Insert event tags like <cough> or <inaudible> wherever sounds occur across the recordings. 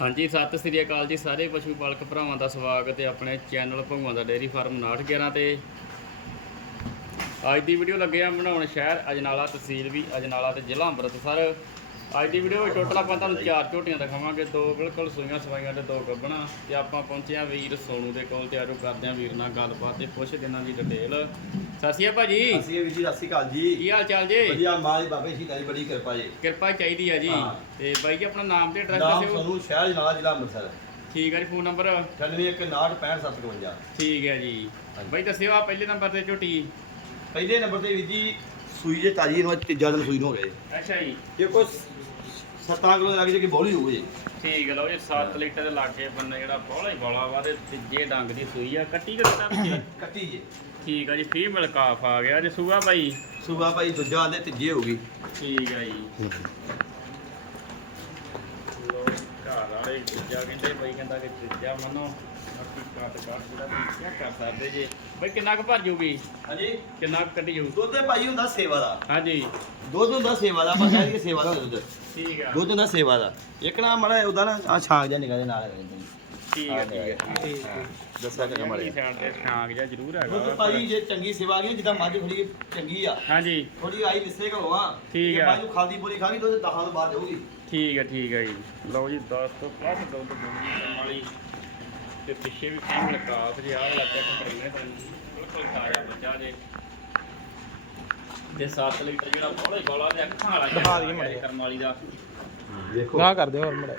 ਹਾਂਜੀ, ਸਤਿ ਸ੍ਰੀ ਅਕਾਲ ਜੀ ਸਾਰੇ ਪਸ਼ੂ ਪਾਲਕ ਭਰਾਵਾਂ ਦਾ ਸਵਾਗਤ ਹੈ ਆਪਣੇ ਚੈਨਲ ਭੰਗਵਾਂ ਦਾ ਡੇਅਰੀ ਫਾਰਮ 911 ਤੇ। ਅੱਜ ਦੀ ਵੀਡੀਓ ਲੱਗੇ ਆ ਬਣਾਉਣ ਸ਼ਹਿਰ ਅਜਨਾਲਾ ਤਹਿਸੀਲ ਵੀ ਅਜਨਾਲਾ ਤੇ ਜ਼ਿਲ੍ਹਾ ਅੰਮ੍ਰਿਤਸਰ। ਅੱਜ ਦੀ ਵੀਡੀਓ ਵਿੱਚ ਟੋਟਲ ਆਪਾਂ ਤੁਹਾਨੂੰ ਚਾਰ ਝੋਟੀਆਂ ਦਿਖਾਵਾਂਗੇ। ਦੋ ਬਿਲਕੁਲ ਸੂਈਆਂ ਸਵਾਈਆਂ ਤੇ ਦੋ ਗੱਭਣਾ ਤੇ ਆਪਾਂ ਪਹੁੰਚੇ ਆ ਵੀਰ ਸੋਨੂ ਦੇ ਕੋਲ ਤੇ ਆਜੋ ਕਰਦੇ ਆ ਵੀਰ ਨਾਲ ਗੱਲਬਾਤ ਤੇ ਪੁੱਛ ਦੇਣਾ ਦੀ ਡਿਟੇਲ ਸ਼੍ਰੀ ਅਕਾਲ ਭਾਜੀ। ਅਸੀਂ ਵੀ ਜੀ ਸਤਿ ਸ਼੍ਰੀ ਅਕਾਲ ਜੀ। ਕੀ ਹਾਲ ਚਾਲ ਜੀ? ਵਧੀਆ ਮਾਲੀ ਬਾਬੇ ਜੀ ਦੀ ਬੜੀ ਕਿਰਪਾ ਜੀ। ਕਿਰਪਾ ਚਾਹੀਦੀ ਆ ਜੀ। ਹਾਂ। ਤੇ ਬਾਈ ਜੀ ਆਪਣਾ ਨਾਮ ਤੇ ਐਡਰੈਸ ਨਾਮ ਦੱਸਿਓ। ਸਾਨੂੰ ਸ਼ਹਿਰ ਜਨਾਲਾ ਜ਼ਿਲ੍ਹਾ ਅੰਮ੍ਰਿਤਸਰ। ਠੀਕ ਹੈ ਜੀ ਫੋਨ ਨੰਬਰ 916565 ਠੀਕ ਹੈ ਜੀ। ਹਾਂਜੀ। ਬਾਈ ਦੱਸਿਓ ਆ ਪਹਿਲੇ ਨੰਬਰ ਤੇ ਝੋਟੀ। ਪਹਿਲੇ ਨੰਬਰ ਤੇ ਵੀ ਜੀ ਸੂਈ ਜੇ ਤਾਜੀ ਨੂੰ ਅੱਜ ਤੀਜਾ ਦਿਨ ਸੂਈ ਨੂੰ ਹੋ ਗਏ। ਅੱਛਾ ਜੀ। ਦੇਖੋ 17 ਕਿਲੋ ਲੱਗ ਜੇ ਕਿ ਬੋਲੀ ਜੀ? ਠੀਕ ਹੈ ਲਓ ਜੀ 7 ਲੀਟਰ ਦੇ ਲਾਗੇ ਬੰਨੇ ਜਿਹੜਾ ਬੋਲਾ ਹੀ ਬੋਲਾ ਵਾ ਤੇ ਤੀਜੇ ਡੰਗ ਦੀ ਸੂਈ ਆ ਕੱਟੀ ਕਰਤਾ ਵਿੱਚ <coughs> ਕੱਟੀ ਜੀ। ਠੀਕ ਆ ਜੀ ਫੀਮੇਲ ਕਾਫ ਆ ਗਿਆ ਜੀ ਸੂਆ ਬਾਈ? ਸੂਆ ਭਾਈ ਦੂਜਾ ਆਂਦੇ ਤੀਜੇ ਹੋਊਗੀ ਠੀਕ ਆ ਜੀ ਲਓ ਵਾਲੇ ਤੀਜਾ ਕਹਿੰਦੇ ਬਾਈ ਕਹਿੰਦਾ ਕਿ ਤੀਜਾ ਮੰਨੋ। ਬਾਕੀ ਕੱਟ ਕੱਟ ਜਿਹੜਾ ਤੁਸੀਂ ਚੈੱਕ ਕਰ ਸਕਦੇ ਜੀ। ਬਾਈ ਕਿੰਨਾ ਕੁ ਭਰ ਜੂਗੀ? ਹਾਂਜੀ। ਕਿੰਨਾ ਕੁ ਕੱਢੀ ਜਾਊ ਦੁੱਧ ਤੇ ਭਾਈ ਹੁੰਦਾ ਸੇਵਾ ਦਾ। ਹਾਂਜੀ। ਦੁੱਧ ਹੁੰਦਾ ਸੇਵਾ ਦਾ ਆਪਾਂ ਕਹਿੰਦੇ ਸੇਵਾ ਦਾ ਹੁੰਦਾ ਦੁੱਧ। ਠੀਕ ਆ। ਦੁੱਧ ਹੁੰਦਾ ਸੇਵਾ ਦਾ। ਇੱਕ ਨਾ ਮੜਾ ਉਹਦਾ ਨਾ ਆ ਛਾਂਗ ਜਾਂ ਨਿਕਲਦੇ ਨਾਲ ਠੀਕ ਆ ਠੀਕ ਆ ਠੀਕ ਹੈ ਦੱਸਿਆ ਕਿ ਵਾਲੀ ਸਾਈਡ ਤੇ ਛਾਂਗ ਜਿਹਾ ਜ਼ਰੂਰ ਹੈਗਾ। ਦੁੱਧ। ਭਾਈ ਜੇ ਚੰਗੀ ਸੇਵਾ ਗਈ ਜਿੱਦਾਂ ਮੱਝ ਥੋੜੀ ਚੰਗੀ ਆ। ਹਾਂਜੀ। ਥੋੜੀ ਆਈ ਲਿੱਸੇ ਘਰੋਂ ਆ। ਠੀਕ ਜੇ ਆ। ਨੂੰ ਖਾਦੀ ਪੂਰੀ ਖਾ ਗਈ ਤਾਂ 10 ਤੋਂ ਬਾਅਦ ਜਾਊਗੀ। ਠੀਕ ਹੈ ਠੀਕ ਹੈ ਜੀ। ਲਓ ਜੀ 10 ਤੋਂ ਪਲੱਸ ਦੁੱਧ ਦੁੱਧ ਵਾਲੀ ਤੇ ਪਿੱਛੇ ਵੀ ਕੀ ਲਕਾਫ ਜਿਹਾ ਵਾਲਾ ਚੈੱਕ ਕਰਨੇ ਤੁਹਾਨੂੰ ਬਿਲਕੁਲ ਤਾਜ਼ਾ ਬੱਚਾ ਜੇ। ਤੇ 7 ਲੀਟਰ ਜਿਹੜਾ ਬੋਲਾ ਬੋਲਾ ਤੇ ਅੱਖਾਂ ਵਾਲਾ ਦਿਖਾ ਦਈਏ। ਕਰਮ ਵਾਲੀ ਦਾ। ਦੇਖੋ ਨਾ ਕਰਦੇ ਹੋਰ ਮੜਾ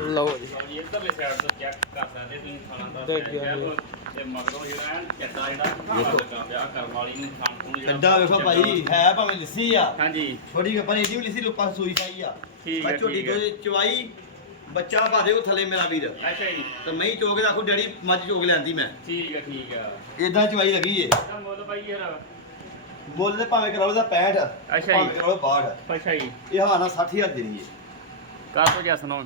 ਲਓ ਜੀ। ਲਓ ਜੀ ਇੱਧਰਲੇ ਸਾਈਡ ਤੋਂ ਚੈੱਕ ਕਰ ਸਕਦੇ ਤੁਸੀਂ ਖਾਣਾ ਦਾ ਦੇਖ ਗਿਆ ਸੈਂਪ ਜੀ। ਤੇ ਮਗਰੋਂ ਜਿਹੜਾ ਐਨ ਚੱਡਾ ਜਿਹੜਾ ਅੱਖਾਂ ਵਾਲਾ ਲੱਗਾ ਪਿਆ ਕਰਮ ਵਾਲੀ ਨੂੰ ਖਾਣ ਨੂੰ ਜਿਹੜਾ ਕੱਡਾ ਵੇਖੋ ਭਾਈ ਹੈ ਭਾਵੇਂ ਲਿੱਸੀ ਆ। ਹਾਂਜੀ। ਛੋਟੀ ਗੱਪਾਂ ਇਹਦੀ ਵੀ ਲਿੱਸੀ ਲੁੱਪਾ ਸੂਈ ਖਾਈ ਆ। ਠੀਕ ਹੈ, ਮੈਂ ਝੋਟੀ ਠੀਕ ਹੈ। ਦੋ ਚਵਾਈ ਬੱਚਾ ਪਾ ਦੇ ਉਹ ਥੱਲੇ ਮੇਰਾ ਵੀਰ। ਅੱਛਾ ਜੀ। ਤੇ ਮੈਂ ਹੀ ਚੋਕ ਕੇ ਆਖੂ ਡੈਡੀ ਮੱਝ ਚੋਕ ਲੈਂਦੀ ਮੈਂ। ਠੀਕ ਹੈ ਠੀਕ ਹੈ। ਇਦਾਂ ਚਵਾਈ ਲੱਗੀ ਏ। ਇਹਦਾ ਮੁੱਲ ਬਾਈ ਯਾਰ। ਮੁੱਲ ਤੇ ਭਾਵੇਂ ਕਰਾ ਲਓ ਦਾ 65 ਅੱਛਾ ਜੀ। ਭਾਵੇਂ ਕਰਾ ਲਓ 62 ਅੱਛਾ ਜੀ। ਇਹ ਹਾਂ ਨਾ 60000 ਦੇਣੀ ਏ। ਕਰ ਤੋਂ ਜਸਨੋਂ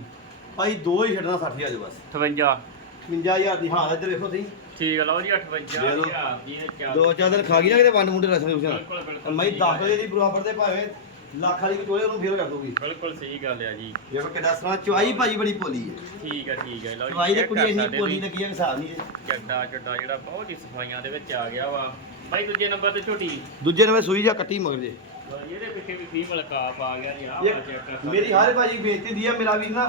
ਭਾਈ ਦੋ ਹੀ ਛੱਡਣਾ 60000 ਦੇ ਬਸ। 58 55000 ਦੀ ਹਾਂ ਇੱਧਰ ਵੇਖੋ ਤੁਸੀਂ। ਠੀਕ ਹੈ ਲਓ ਜੀ ਦੇ ਦਿਓ। 58000 ਦੀ ਇਹ ਚਾਰ। ਦੋ ਚਾਰ ਦਿਨ ਖਾ ਗਈ ਨਾ ਕਿਤੇ ਵੰਡ ਮੁੰਡੇ ਰਸਮ ਬਿਲਕੁਲ ਬਿਲਕੁਲ ਮੈਂ ਸਹੀ 10 ਗੱਲ ਵਜੇ ਦੀ ਬਰਾਬਰ ਦੇ ਭਾਵੇਂ ਲੱਖ ਵਾਲੀ ਵੀ ਟੋਲੇ ਉਹਨੂੰ ਫੇਲ ਕਰ ਦੂਗੀ ਬਿਲਕੁਲ ਸਹੀ ਗੱਲ ਆ ਜੀ। ਦੇਖੋ ਕਿੱਡਾ ਸੋਹਣਾ ਚਵਾਈ ਭਾਜੀ ਬੜੀ ਭੋਲੀ ਹੈ। ਠੀਕ ਹੈ ਠੀਕ ਹੈ ਲਓ ਜੀ ਚਵਾਈ ਦੇ check ਕੁੜੀ ਕਰ ਇੰਨੀ ਸਕਦੇ ਭੋਲੀ। ਲੱਗੀ ਹੈ ਹਿਸਾਬ ਨਹੀਂ ਹੈ। ਚੱਡਾ ਚੱਡਾ ਜਿਹੜਾ ਬਹੁਤ ਹੀ ਸਫਾਈਆਂ ਦੇ ਵਿੱਚ ਆ ਗਿਆ ਵਾ। ਬਾਈ ਦੂਜੇ ਨੰਬਰ ਤੇ ਝੋਟੀ ਦੂਜੇ ਨਵੇਂ ਸੂਈ ਜਾਂ ਕੱਟੀ ਮਗਰ ਜੇ। ਲਓ ਜੀ, ਇਹਦੇ ਪਿੱਛੇ ਵੀ ਫੀਮੇਲ ਕਾਫ ਆ ਗਿਆ ਜੀ ਆਹ ਵਾਲਾ check ਕਰ ਇਹ ਸਕਦੇ ਮੇਰੀ ਹਰ ਭਾਜੀ ਬੇਨਤੀ ਦੀ ਆ ਮੇਰਾ ਵੀਰ ਨਾ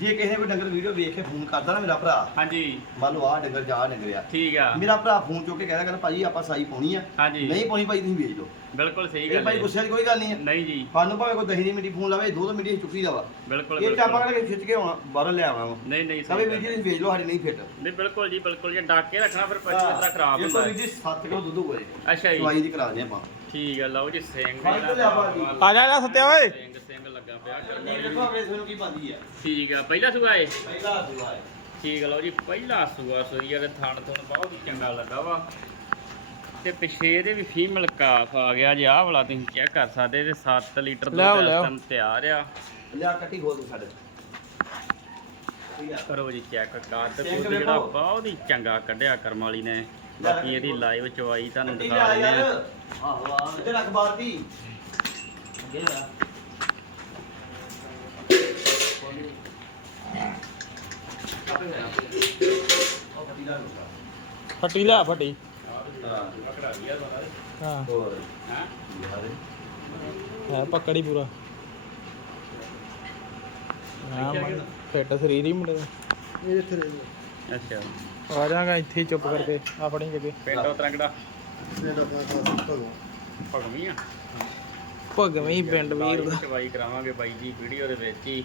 ਜੇ ਕਿਸੇ ਨੇ ਕੋਈ ਡੰਗਰ ਵੀਡੀਓ ਵੇਖ ਕੇ ਫੋਨ ਕਰਦਾ ਨਾ ਮੇਰਾ ਭਰਾ ਹਾਂਜੀ। ਮੰਨ ਲਓ ਆਹ ਡੰਗਰ ਜਾ ਡੰਗਰ ਆ ਠੀਕ ਆ। ਮੇਰਾ ਭਰਾ ਫੋਨ ਚੁੱਕ ਕੇ ਕਹਿੰਦਾ ਕਹਿੰਦਾ ਭਾਜੀ ਆਪਾਂ ਸਾਈ ਪਾਉਣੀ ਆ। ਹਾਂਜੀ। ਨਹੀਂ ਪਾਉਣੀ ਭਾਈ ਤੁਸੀਂ ਵੇਚ ਦਿਓ। ਬਿਲਕੁਲ ਸਹੀ ਇਹ ਗੱਲ ਭਾਈ ਹੈ। ਗੁੱਸੇ ਦੀ ਕੋਈ ਗੱਲ ਨਹੀਂ ਹੈ। ਨਹੀਂ ਜੀ। ਸਾਨੂੰ ਭਾਵੇਂ ਕੋਈ ਦਹੀਂ ਦੀ ਮਿੰਟੀ ਫੋਨ ਲਾਵੇ ਦੋ ਦੋ ਮਿੰਟੀ ਚੁੱਕੀ ਜਾਵਾ। ਬਿਲਕੁਲ ਇਹ ਚਾਪਾ ਕਰਕੇ ਖਿੱਚ ਕੇ ਆਉਣਾ ਬਾਹਰੋਂ ਲੈ ਆਵਾਂ। ਨਹੀਂ ਨਹੀਂ ਸਭੇ ਸਹੀ ਵੀਰ ਜੀ ਵੇਚ ਲਓ ਸਾਡੇ ਨਹੀਂ ਫਿੱਟ। ਨਹੀਂ ਬਿਲਕੁਲ ਜੀ ਬਿਲਕੁਲ। ਜੇ ਡਾਕ ਕੇ ਰੱਖਣਾ ਫਿਰ ਪੱਚੀ ਤਰ੍ਹਾਂ ਖਰਾਬ ਇਹ ਹੁੰਦਾ ਵੀਰ ਹੈ। ਜੀ 7 ਕਿਲੋ ਦੁੱਧ ਹੋਏ। ਅੱਛਾ ਜੀ। ਦਵਾਈ ਦੀ ਕਰਾ ਦੇ ਆਪਾਂ। ਠੀਕ ਹੈ ਲਓ ਜੀ ਸਿੰਘ। ਆ ਜਾ ਜਾ ਸੱਤਿਆ ਓਏ। ਲੱਗਾ ਪਿਆ ਕੀ ਪਾਉਂਦੀ ਆ। ਠੀਕ ਆ ਪਹਿਲਾ ਸੂਆ ਏ? ਪਹਿਲਾ ਦੁਆ ਹੈ ਠੀਕ ਆ ਲਓ ਜੀ ਪਹਿਲਾ ਸੂਆ ਸੂਈ ਆ ਤੇ ਥਣ ਥਣ ਬਹੁਤ ਹੀ ਚੰਗਾ ਲੱਗਾ ਵਾ। ਤੇ ਪਿਛੇ ਇਹਦੇ ਵੀ ਫੀਮੇਲ ਕਾਫ ਆ ਗਿਆ ਜੀ ਆਹ ਵਾਲਾ ਤੁਸੀਂ ਚੈੱਕ ਕਰ ਸਕਦੇ ਤੇ 7 ਲੀਟਰ ਦੁੱਧ ਇਸ ਤਿਆਰ ਆ। ਲਿਆ ਕੱਟੀ ਖੋਲ ਤੂੰ ਸਾਡੇ ਠੀਕ ਆ। ਕਰੋ ਜੀ ਚੈੱਕ ਸਿੰਘ ਕੁੱਦ ਜਿਹੜਾ। ਬਹੁਤ ਹੀ ਚੰਗਾ ਕੱਢਿਆ ਕਰਮ ਵਾਲੀ ਨੇ। ਬਾਕੀ ਇਹਦੀ ਲਾਈਵ ਚਵਾਈ ਤੁਹਾਨੂੰ ਦਿਖਾ ਯਾਰ ਆ। ਆਹੋ ਆਹ। ਇੱਧਰ ਅਖਬਾਰ ਦੀ ਅੱਗੇ ਆ ਕਾਪੇ ਹੋਇਆ ਉਹ ਕੱਟੀ ਦਾ ਲੋਕਾ ਫੱਟੀ ਲਿਆ ਫੱਟੀ। ਹਾਂ। ਪਕੜਾ ਲਿਆ ਸਾਰਾ ਹਾਂ ਹੋਰ ਹਾਂ ਪੱਕੜੀ ਪੂਰਾ ਫਿੱਟ ਸਰੀਰ ਹੀ ਮੁੰਡੇ ਦਾ। ਅੱਛਾ ਆ ਜਾਗਾ ਇੱਥੇ ਹੀ ਚੁੱਪ ਕਰਕੇ ਆਪਣੀ ਜਗੇ ਪਿੰਡ ਉਤਰਾ ਕਿਹੜਾ? ਭਗਵੀ ਆ। ਭਗਵੇਂ ਹੀ ਪਿੰਡ ਵੀਰ ਦਾ। ਚਵਾਈ ਕਰਾਵਾਂਗੇ ਬਾਈ ਜੀ ਵੀਡੀਓ ਦੇ ਵਿੱਚ ਹੀ।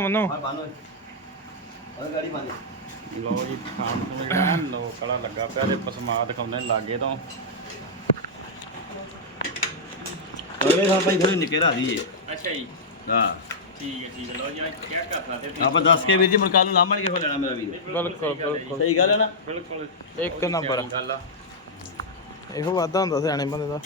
ਮੰਨੋ। ਹਾਂ ਬੰਨ ਉਹ ਗਾੜੀ ਬੰਨ। ਲਓ ਜੀ ਖਾਣ ਤੋਂ ਜਿਹੜਾ ਲੋ ਕਲਾ ਲੱਗਾ ਪਿਆ ਤੇ ਪਸਮਾ ਦਿਖਾਉਂਦੇ ਲਾਗੇ ਤੋਂ। ਅਗਲੇ ਸਾਲ ਭਾਈ ਥੋੜੇ ਨਿੱਕੇ ਰਾਦੀ ਏ। ਅੱਛਾ ਜੀ। ਹਾਂ। ਠੀਕ ਹੈ ਠੀਕ ਹੈ। ਲਓ ਜੀ ਆ ਚੈੱਕ ਕਰ ਸਕਦੇ ਤੁਸੀਂ। ਆਪਾਂ ਦੱਸ ਕੇ ਵੀਰ ਜੀ ਮੁਰਕਾ ਨੂੰ ਲਾਮਣ ਕਿਹੋ ਲੈਣਾ ਮੇਰਾ ਵੀਰ? ਬਿਲਕੁਲ ਬਿਲਕੁਲ ਸਹੀ ਗੱਲ ਹੈ ਨਾ? ਬਿਲਕੁਲ। ਇੱਕ ਨੰਬਰ ਸਿਆਣੀ ਗੱਲ ਆ। ਇਹੋ ਵਾਦਾ ਹੁੰਦਾ ਸਿਆਣੇ ਬੰਦੇ ਦਾ।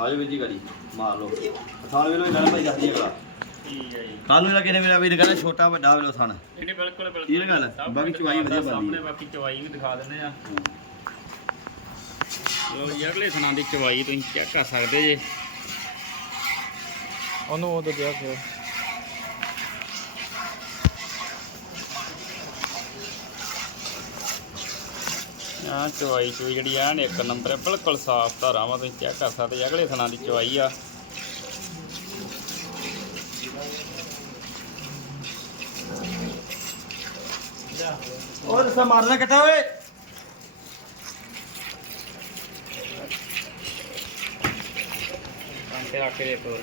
ਆਜੋ ਵੀਰ ਜੀ ਗਾੜੀ ਮਾਰ ਲਓ। ਥਾਣ ਵੇਲੋ ਇਹਨਾਂ ਭਾਈ ਦੱਸ ਦੀ ਅਗਲਾ। ਠੀਕ ਹੈ ਜੀ। ਕੱਲ ਨੂੰ ਕਿਸੇ ਮੇਰਾ ਵੀਰ ਕਹਿੰਦਾ ਛੋਟਾ ਵੱਡਾ ਵੇਲੋ ਥਾਣ ਨਹੀਂ, ਬਿਲਕੁਲ ਬਿਲਕੁਲ। ਠੀਕ ਗੱਲ? ਹੈ। ਸਭ ਬਾਕੀ ਚਵਾਈ ਵਧੀਆ ਬਣਦੀ ਹੈ। ਸਾਹਮਣੇ ਬਾਕੀ ਚਵਾਈ ਵੀ ਦਿਖਾ ਦਿੰਦੇ ਆ। ਲਓ ਜੀ ਅਗਲੇ ਥਣਾ ਦੀ ਚਵਾਈ ਤੁਸੀਂ ਚੈੱਕ ਕਰ ਸਕਦੇ ਜੇ। ਉਹਨੂੰ ਉਹ ਦਿਆ ਕਿ। ਆ ਚਵਾਈ ਚੂਈ ਜਿਹੜੀ ਆ ਨੇ ਇੱਕ ਨੰਬਰ ਹੈ ਬਿਲਕੁਲ ਸਾਫ਼ ਧਾਰਾਂ ਵਾ ਤੁਸੀਂ ਚੈੱਕ ਕਰ ਸਕਦੇ ਅਗਲੇ ਥਣਾ ਦੀ ਚਵਾਈ ਆ। ਉਹ ਰਸਾ ਮਾਰਨਾ ਕਿੱਥਾ ਓਏ? ਕੰਕੇ ਰੱਖ ਕੇ ਦੇਖੋ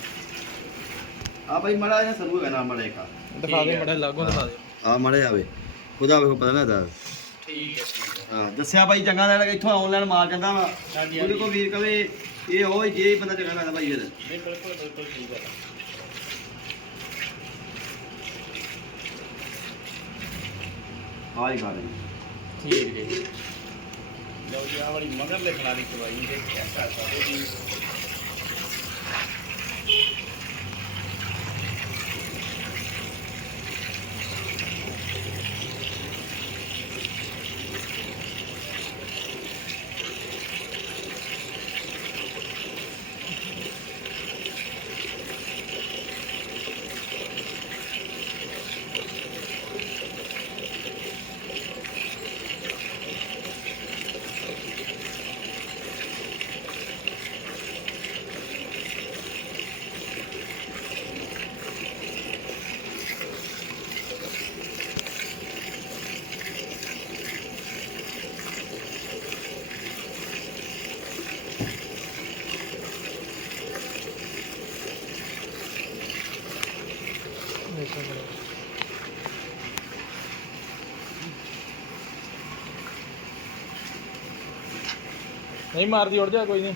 ਆ ਭਾਈ ਮੜਾ ਇਹਨਾਂ ਸਰੂਗਾ ਕਹਿਣਾ ਮੜਾ ਇੱਕ ਦਿਖਾ ਦੇ। ਮੜਾ ਲਾਗੋਂ ਦਿਖਾ ਦੇ। ਆ ਮੜੇ ਆਵੇ। ਉਹਦਾ ਵੇਖੋ ਪਤਾ ਠੀਕ ਹੈ ਠੀਕ ਹੈ। ਹਾਂ ਦੱਸਿਆ ਭਾਈ ਚੰਗਾ ਲੱਗਦਾ ਇੱਥੋਂ ਆਨਲਾਈਨ ਮਾਲ ਜਾਂਦਾ ਵਾ। ਹਾਂਜੀ, ਉਹਦੇ ਕੋ ਵੀਰ ਕਵੇ ਇਹ ਉਹ ਹੀ ਜੇ ਹੀ ਬੰਦਾ ਚੰਗਾ ਲੱਗਦਾ ਭਾਈ ਇਹਦਾ ਨਹੀਂ ਬਿਲਕੁਲ ਬਿਲਕੁਲ ਠੀਕ ਹੈ ਆ ਹੀ ਖਾ ਲਈ ਠੀਕ ਜੀ। ਲਓ ਜੀ ਆ ਵਾਲੀ ਮਗਰ ਲਿਖਣਾ ਦੀ ਚਵਾਈ ਦੇ ਚੈੱਕ ਕਰ ਸਕਦੇ ਜੀ? ਨਹੀਂ ਮਾਰਦੀ ਉੜ ਜਾ ਕੋਈ ਨਹੀਂ।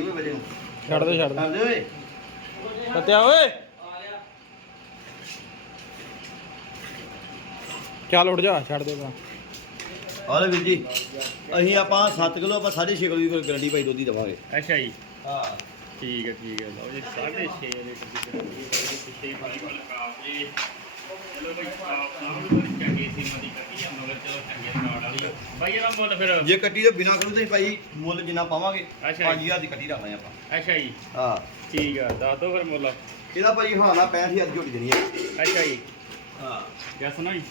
ਵੀ ਵਜੇ ਛੱਡ ਦੇ ਛੱਡ ਦੇ। ਕਰਦੇ ਓਏ। ਚੱਲ ਉੱਡ ਜਾ ਛੱਡ ਦੇ ਤਾਂ। ਹਾਲੇ ਵੀਰ ਜੀ ਅਸੀਂ ਆਪਾਂ 7 ਕਿਲੋ ਆਪਾਂ 6.5 ਕਿਲੋ ਦੀ ਗਰੰਟੀ ਭਾਈ ਦੁੱਧ ਦੀ ਦਵਾਂਗੇ। ਅੱਛਾ ਜੀ। ਹਾਂ। ਠੀਕ ਹੈ ਠੀਕ ਹੈ। ਲਓ ਜੀ 6.5 ਲੀਟਰ ਦੀ ਗਰੰਟੀ ਜੀ ਪਿੱਛੇ ਹੀ ਲਗਾ ਜੀ ਦੀ ਜੇ ਕੱਟੀ ਤੋਂ ਬਿਨਾ ਕਰੂ ਤੇ ਭਾਈ ਮੁੱਲ ਜਿੰਨਾ ਪਾਵਾਂਗੇ ਅੱਛਾ ਜੀ। 5000 ਦੀ ਕੱਟੀ ਰੱਖਦੇ ਆਪਾਂ। ਅੱਛਾ ਜੀ। ਹਾਂ। ਠੀਕ ਆ ਦੱਸ ਦੋ ਫਿਰ ਮੁੱਲ। ਇਹਦਾ ਭਾਈ ਹਾਲਾ 65000 ਦੀ ਝੋਟੀ ਦੇਣੀ ਹੈ ਅੱਛਾ ਜੀ। ਹਾਂ। ਜਸ ਨਾ ਜੀ।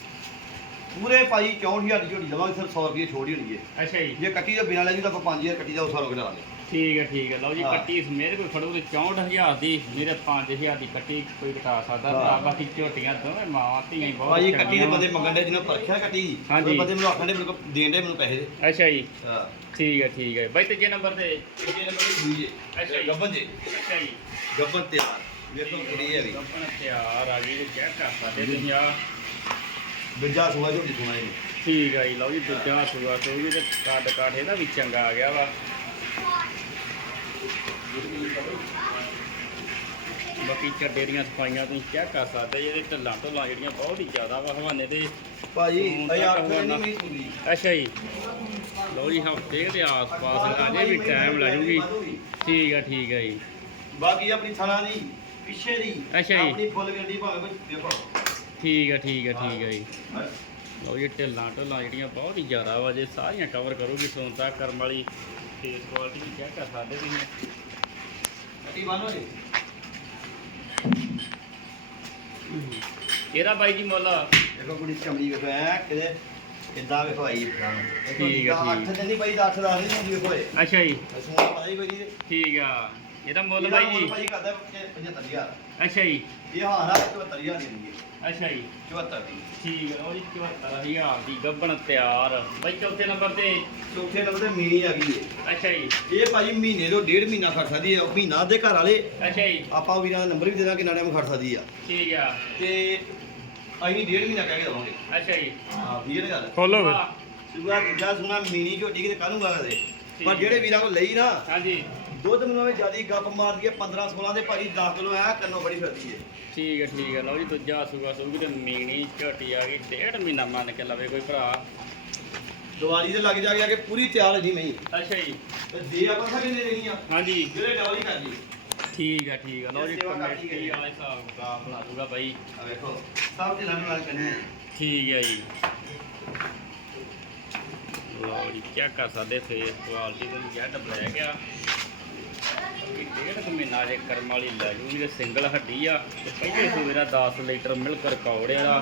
ਪੂਰੇ ਭਾਈ 64000 ਦੀ ਲਵਾਂਗੇ ਸਿਰ 100 ਰੁਪਏ ਛੋੜ ਹੋਣੀ ਹੈ। ਅੱਛਾ ਜੀ। ਜੇ ਕੱਟੀ ਤੋਂ ਬਿਨਾ ਲੈ ਜੂ ਤਾਂ ਆਪਾਂ 5000 ਕੱਟੀ ਦਾ ਉਸ ਸਾਰੋਂ ਕਢਾ ਲਾਂਗੇ। ਠੀਕ ਹੈ ਠੀਕ ਹੈ। ਲਓ ਜੀ ਹਾਂ। ਕੱਟੀ ਮੇਰੇ ਕੋਲ ਖੜੂ ਤੇ 64000 ਦੀ ਮੇਰੇ 5000 ਦੀ ਕੱਟੀ ਕੋਈ ਘਟਾ ਸਕਦਾ। ਹਾਂ। ਬਾਕੀ ਝੋਟੀਆਂ ਦੋਵੇਂ ਮਾਵਾਂ ਧੀਆਂ ਹੀ ਬਹੁਤ ਭਾਈ ਕੱਟੀ ਦੇ ਚੰਗੀਆਂ ਬੰਦੇ ਮੰਗਣ ਦੇ ਜਿਹਨਾਂ ਪਰਖਿਆ ਕੱਟੀ ਹਾਂਜੀ। ਉਹ ਬੰਦੇ ਮੈਨੂੰ ਆਖਣ ਦੇ ਮੇਰੇ ਕੋਲ ਦੇਣ ਦੇ ਮੈਨੂੰ ਪੈਸੇ ਦੇ। ਅੱਛਾ ਜੀ। ਹਾਂ। ਠੀਕ ਹੈ ਠੀਕ ਹੈ। ਬਾਈ ਤੀਜੇ ਨੰਬਰ ਤੇ। ਤੀਜੇ ਨੰਬਰ ਤੇ ਦੂਜੇ। ਅੱਛਾ ਜੀ। ਗੱਬਨ ਜੀ। ਅੱਛਾ ਜੀ। ਗੱਬਨ ਤਿਆਰ। ਵੇਖੋ ਕੁੜੀ ਹੈ ਵੀ। ਆਪਣਾ ਤਿਆਰ ਆ ਗਈ ਚੈੱਕ ਕਰ ਸਕਦੇ ਤੁਸੀਂ ਆ। ਦੂਜਾ ਸੂਆ ਜੀ ਠੀਕ ਹੈ ਜੀ ਲਓ ਜੀ ਦੂਜਾ ਸੂਆ ਸੋ ਵੀ ਤੇ ਕੱਦ ਕਾਠ ਇਹਦਾ ਵੀ ਚੰਗਾ ਆ ਗਿਆ ਵਾ। ਬਾਕੀ ਚੱਡੇ ਦੀਆਂ ਸਫਾਈਆਂ ਤੁਸੀਂ ਚੈੱਕ ਕਰ ਸਕਦੇ? ਜੀ, ਇਹਦੇ ਢੱਲਾਂ ਢੁੱਲਾਂ ਜਿਹੜੀਆਂ ਬਹੁਤ ਹੀ ਜ਼ਿਆਦਾ ਵਾ ਹਵਾਨੇ ਦੇ ਭਾਜੀ ਤੱਕ ਆਖਦੇ ਨਹੀਂ ਪੂਰੀ ਅੱਛਾ ਜੀ। ਲਓ ਜੀ ਹਫ਼ਤੇ ਦੇ ਆਸ-ਪਾਸ ਅਜੇ ਵੀ ਟਾਈਮ ਲੱਗੂਗੀ ਠੀਕ ਹੈ ਠੀਕ ਹੈ ਜੀ। ਬਾਕੀ ਆਪਣੀ ਥਣਾ ਦੀ ਪਿੱਛੇ ਦੀ ਅੱਛਾ ਜੀ। ਆਪਣੀ ਫੁੱਲ ਗੱਡੀ ਭਾਵੇਂ ਦੇਖੋ। ਠੀਕ ਹੈ ਠੀਕ ਹੈ ਠੀਕ ਹੈ ਜੀ। ਲਓ ਜੀ ਢਿੱਲਾਂ ਢੁੱਲਾਂ ਜਿਹੜੀਆਂ ਬਹੁਤ ਹੀ ਜ਼ਿਆਦਾ ਵਾ ਜੇ ਸਾਰੀਆਂ ਕਵਰ ਕਰੂਗੀ ਸੋਨਤਾ ਕਰਮ ਵਾਲੀ ਫੇਸ ਕੁਆਲਿਟੀ ਵੀ ਚੈੱਕ ਕਰ ਸਕਦੇ ਤੁਸੀਂ। ਕੱਟੀ ਬੰਨੋ ਜੀ। ਇਹਦਾ ਬਾਈ ਜੀ ਮੁੱਲ? ਦੇਖੋ ਕੁੜੀ ਚਮੜੀ ਵੇਖੋ ਐ ਕਿਤੇ ਕਿੱਦਾਂ ਵੇਖੋ ਆਈ ਠੀਕ ਹੈ, ਠੀਕ। 8 ਦਿਨ ਦੀ ਭਾਈ 10 ਦਾ ਨਹੀਂ ਹੁੰਦੀ ਵੇਖੋ ਇਹ। ਅੱਛਾ ਜੀ। ਸੂਆ ਪਤਾ ਹੀ ਕੋਈ ਨਹੀਂ ਠੀਕ ਆ। ਇਹਦਾ ਮੁੱਲ ਬਾਈ ਜੀ। ਭਾਈ ਕਰਦਾ 75000 ਅੱਛਾ ਜੀ। ਇਹ ਹਾਰਾ 74000 ਦੀ ਦਿੰਦੀ ਅੱਛਾ ਜੀ। 74 ਦੀ। ਠੀਕ ਹੈ ਉਹ ਜੀ 74000 ਦੀ ਗੱਬਣ ਤਿਆਰ। ਬਾਈ ਚੌਥੇ ਨੰਬਰ ਤੇ। ਚੌਥੇ ਨੰਬਰ ਤੇ ਮੀਨੀ ਆ ਗਈ ਹੈ। ਅੱਛਾ ਜੀ। ਇਹ ਭਾਜੀ ਮਹੀਨੇ ਤੋਂ ਡੇਢ ਮਹੀਨਾ ਖੜ ਸਕਦੀ ਹੈ। ਮਹੀਨਾ ਦੇ ਘਰ ਵਾਲੇ ਅੱਛਾ ਜੀ। ਆਪਾਂ ਵੀਰਾਂ ਦਾ ਨੰਬਰ ਵੀ ਦੇ ਦਾਂ ਕਿੰਨਾ ਟਾਈਮ ਖੜ ਸਕਦੀ ਆ। ਠੀਕ ਆ। ਤੇ ਅਸੀਂ ਡੇਢ ਮਹੀਨਾ ਕਹਿ ਕੇ ਦਵਾਂਗੇ। ਅੱਛਾ ਜੀ। ਹਾਂ ਵੀ ਇਹ ਗੱਲ ਖੋਲੋ ਵਾਹ, ਸੁਗਾ ਦੂਜਾ ਸੁਣਾ ਮੀਨੀ ਝੋਟੀ ਕਿਤੇ ਦੇ ਪਰ ਹੈ। ਜਿਹੜੇ ਵੀਰਾਂ ਕੋਲ ਲਈ ਨਾ ਹਾਂਜੀ। ਦੁੱਧ ਮੈਨੂੰ ਐਵੇਂ ਜਿਆਦੀ ਗੱਪ ਮਾਰ ਦਈਏ 15 16 ਦੇ ਭਾਜੀ 10 ਕਿਲੋ ਆ ਕੰਨੋਂ ਬੜੀ ਫਿਰਦੀ ਏ ਠੀਕ ਹੈ ਠੀਕ ਹੈ। ਲਓ ਜੀ ਦੂਜਾ ਸੂਗਾ ਸੂਗੀ ਤੇ ਮੀਣੀ ਝੋਟੀ ਆ ਗਈ ਡੇਢ ਮਹੀਨਾ ਮੰਨ ਕੇ ਲਵੇ ਕੋਈ ਭਰਾ। ਦੀਵਾਲੀ ਦੇ ਲੱਗ ਜਾ ਕੇ ਕੇ ਪੂਰੀ ਤਿਆਰ ਹੈ ਜੀ ਮੈਂ ਅੱਛਾ ਜੀ। ਤੇ ਦੇ ਆਪਾਂ ਸਾਡੇ ਨੇ ਆ। ਹਾਂਜੀ। ਜਿਹੜੇ ਡਬਲ ਹੀ ਕਰ ਜੀ ਠੀਕ ਆ ਠੀਕ ਆ ਲਓ ਜੀ ਕਰਦੀ ਕਮੇਟੀ। ਵਾਲੇ ਹਿਸਾਬ ਦਾ ਬਣਾ ਦੂਗਾ ਬਾਈ। ਆ ਵੇਖੋ ਸਭ ਤੇ ਲੰਨ ਨਾਲ ਕਰਨੀ ਹੈ ਠੀਕ ਹੈ ਜੀ। ਲਓ ਜੀ ਚੈੱਕ ਕਰ ਸਕਦੇ ਫੇਸ ਕੁਆਲਿਟੀ ਤੇ ਜੈਡ ਬਲੈਕ ਆ। ਇਹ ਡੇਢ ਕੁ ਮਹੀਨਾ ਜੇ ਕਰਮ ਵਾਲੀ ਲੈ ਜੂਗੀ ਤੇ ਸਿੰਗਲ ਹੱਡੀ ਆ ਤੇ ਪਹਿਲੇ ਸੂਏ ਦਾ 10 ਲੀਟਰ ਮਿਲਕ ਰਿਕਾਰਡ ਇਹਦਾ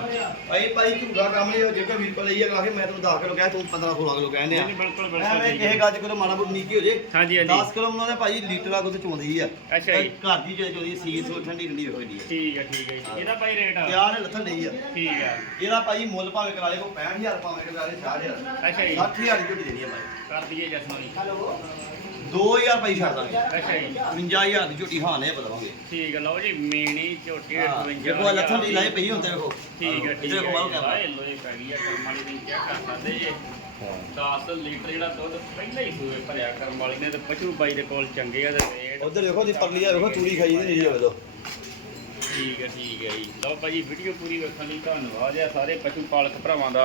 ਭਾਈ ਭਾਈ ਝੂਗਾ ਕੰਮ ਨਹੀਂ ਹੋ ਜੇਕਰ ਵੀਰ ਕੋਲ ਲਈ ਆ ਲਾ ਕੇ ਮੈਂ ਤੈਨੂੰ 10 ਕਿਲੋ ਕਹਿ ਤੂੰ 15 16 ਕਿਲੋ ਕਹਿੰਦੇ ਆ ਨਹੀਂ, ਬਿਲਕੁਲ ਬਿਲਕੁਲ ਐਵੇਂ ਠੀਕ ਕਿਸੇ ਹੈ। ਗੱਜ ਕੋਲ ਮਾੜਾ ਮੋਟਾ ਨੀਕੀ ਹੋ ਜੇ ਹਾਂਜੀ 10 ਹਾਂਜੀ ਕਿਲੋ ਉਹਨਾਂ ਦੇ ਭਾਈ ਲੀਟਰ ਆ ਦੁੱਧ ਚੋਂਦੀ ਆ। ਅੱਛਾ ਜੀ। ਘਰ ਦੀ ਜਿਹੜੀ ਚੋਂਦੀ ਸੀਸ ਉਹ ਠੰਡੀ ਠੰਡੀ ਹੋਈ ਦੀ ਆ। ਠੀਕ ਹੈ ਠੀਕ ਹੈ ਜੀ। ਇਹਦਾ ਭਾਈ ਰੇਟ ਆ? ਪਿਆਰ ਨੇ ਲੱਥਣ ਲਈ ਆ। ਠੀਕ ਆ। ਇਹਦਾ ਭਾਈ ਮੁੱਲ ਭਾਵੇਂ ਕਰਾ ਲੇ ਕੋ 65000 ਭਾਵੇਂ ਕਰਾ ਲੇ 60000 ਅੱਛਾ ਜੀ। 60000 ਦੀ ਝੋਟੀ ਦੇਣੀ ਆ ਭਾਈ। ਕਰ ਦਈਏ ਜਸਮਾਨੀ 2000 ਭਾਈ ਛੱਡ ਦਾਂਗੇ। ਅੱਛਾ ਜੀ। 55000 ਦੀ ਝੋਟੀ ਹਾਂ ਨੇ ਬਦਲਾਵਾਂਗੇ। ਠੀਕ ਹੈ ਲਓ ਜੀ ਮੀਣੀ ਝੋਟੀ ਹਾਂ 58 ਦੇਖੋ ਆਹ ਲੱਥਣ ਦੀ ਲਾਈ ਪਈ ਹੁੰਦੇ ਵੇਖੋ ਠੀਕ ਹੈ ਠੀਕ ਹੈ ਹਾਏ ਲੋਏ ਪੈ ਗਈ ਆ ਕਰਮ ਵਾਲੀ ਦੀ ਚੈੱਕ ਕਰ ਸਕਦੇ ਜੇ। 10 ਲੀਟਰ ਜਿਹੜਾ ਦੁੱਧ ਪਹਿਲਾਂ ਹੀ ਸੂਏ ਭਰਿਆ ਕਰਮ ਵਾਲੀ ਨੇ ਤੇ ਪਸ਼ੂ ਬਾਈ ਦੇ ਕੋਲ ਚੰਗੇ ਆ ਤੇ ਰੇਟ ਉਧਰ ਦੇਖੋ ਦੀ ਪਰਲੀ ਆ ਵੇਖੋ ਤੂੜੀ ਖਾਈ ਨਹੀਂ ਜੀ ਹੋਵੇ ਠੀਕ ਹੈ ਠੀਕ ਹੈ ਜੀ। ਲਓ ਭਾਜੀ ਵੀਡੀਓ ਪੂਰੀ ਵੇਖਣ ਲਈ ਧੰਨਵਾਦ ਆ ਸਾਰੇ ਪਸ਼ੂ ਪਾਲਕ ਭਰਾਵਾਂ ਦਾ।